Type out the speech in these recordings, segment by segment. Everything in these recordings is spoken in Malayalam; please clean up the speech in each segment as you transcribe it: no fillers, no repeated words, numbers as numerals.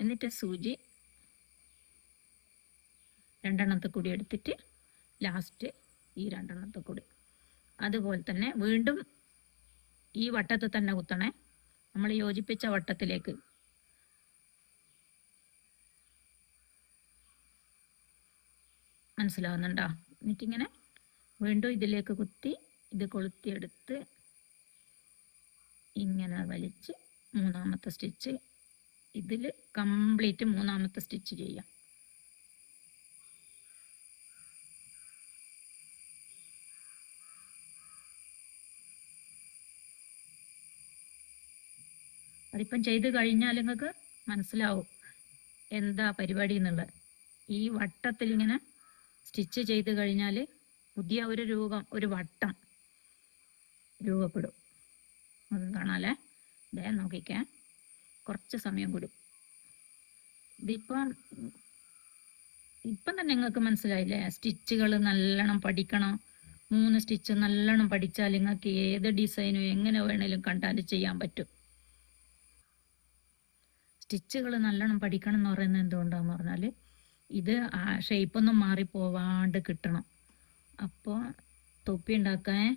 എന്നിട്ട് സൂചി രണ്ടെണ്ണത്തെ കൂടി എടുത്തിട്ട് ലാസ്റ്റ് ഈ രണ്ടെണ്ണത്തെ കൂടി അതുപോലെ തന്നെ വീണ്ടും ഈ വട്ടത്തിൽ തന്നെ കുത്തണേ. നമ്മൾ യോജിപ്പിച്ച വട്ടത്തിലേക്ക്. മനസ്സിലാവുന്നുണ്ടോ? എന്നിട്ടിങ്ങനെ വീണ്ടും ഇതിലേക്ക് കുത്തി ഇത് കൊളുത്തിയെടുത്ത് ഇങ്ങനെ വലിച്ച് മൂന്നാമത്തെ സ്റ്റിച്ച് ഇതിൽ കംപ്ലീറ്റ് മൂന്നാമത്തെ സ്റ്റിച്ച് ചെയ്യാം. അതിപ്പം ചെയ്ത് കഴിഞ്ഞാൽ നിങ്ങൾക്ക് മനസ്സിലാവും എന്താ പരിപാടി എന്നുള്ളത്. ഈ വട്ടത്തിൽ ഇങ്ങനെ സ്റ്റിച്ച് ചെയ്ത് കഴിഞ്ഞാൽ പുതിയ ഒരു രൂപം, ഒരു വട്ടം രൂപപ്പെടും. അത് കാണാല്ലേ? ഇതേ നോക്കിക്കാൻ കുറച്ച് സമയം കൂടി. ഇപ്പം തന്നെ നിങ്ങൾക്ക് മനസ്സിലായില്ലേ? സ്റ്റിച്ചുകൾ നല്ലോണം പഠിക്കണം. 3 സ്റ്റിച്ച് നല്ലോണം പഠിച്ചാൽ നിങ്ങൾക്ക് ഏത് ഡിസൈനും എങ്ങനെ വേണേലും കണ്ടാൽ ചെയ്യാൻ പറ്റും. സ്റ്റിച്ചുകൾ നല്ലോണം പഠിക്കണം എന്ന് പറയുന്നത് എന്തുകൊണ്ടാന്ന് പറഞ്ഞാൽ ഇത് ഷേപ്പൊന്നും മാറിപ്പോവാണ്ട് കിട്ടണം. അപ്പോൾ തൊപ്പി ഉണ്ടാക്കാൻ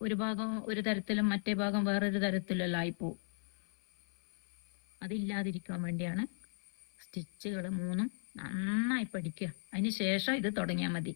ഒരു ഭാഗം ഒരു തരത്തിലും മറ്റേ ഭാഗം വേറൊരു തരത്തിലുള്ള ആയിപ്പോവും. അതില്ലാതിരിക്കാൻ വേണ്ടിയാണ് സ്റ്റിച്ചുകൾ 3 നന്നായി പഠിക്കുക. അതിന് ശേഷം ഇത് തുടങ്ങിയാൽ മതി.